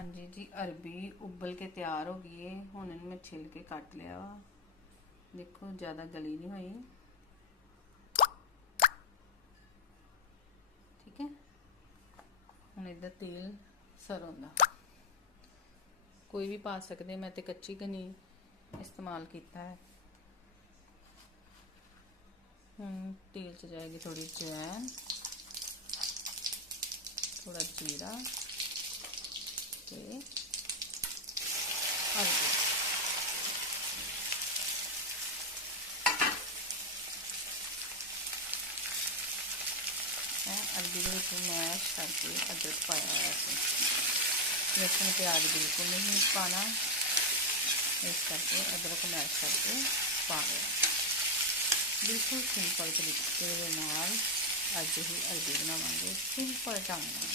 ਹਾਂਜੀ ਜੀ, ਅਰਬੀ ਉਬਲ ਕੇ ਤਿਆਰ ਹੋ ਗਈ ਏ। ਹੁਣ ਇਹਨੂੰ ਮੈਂ ਛਿੱਲ ਕੇ ਕੱਟ ਲਿਆ ਵਾ। ਦੇਖੋ, ਜ਼ਿਆਦਾ ਗਲੀ ਨਹੀਂ ਹੋਈ। ਠੀਕ ਹੈ? ਹੁਣ ਇਹਦਾ ਤੇਲ ਸਰੋਂ ਦਾ ਕੋਈ ਵੀ ਪਾ ਸਕਦੇ, ਮੈਂ ਤੇ ਕੱਚੀ ਗਨੀ ਇਸਤੇਮਾਲ ਕੀਤਾ ਹੈ। ਹੁਣ ਤੇਲ ਚ ਜਾਏਗੀ ਥੋੜੀ ਜੈਨ ਥੋੜਾ ਜੀਰਾ ਤੇ ਹਲਦੀ ਇਹ ਅਰਬੀ ਦੇ ਵਿੱਚ ਮੈਸ਼ ਕਰਕੇ ਅਦਰਕ ਪਾਇਆ ਹੋਇਆ ਸੀ। ਲਸਣ, ਪਿਆਜ਼ ਬਿਲਕੁਲ ਨਹੀਂ ਪਾਣਾ। ਇਸ ਕਰਕੇ ਅਦਰਕ ਮੈਸ਼ ਕਰਕੇ ਪਾ ਲਿਆ। ਬਿਲਕੁਲ ਸਿੰਪਲ ਤਰੀਕੇ ਦੇ ਨਾਲ ਅੱਜ ਹੀ ਅਰਬੀ ਬਣਾਵਾਂਗੇ। ਸਿੰਪਲ ਢੰਗ ਨਾਲ।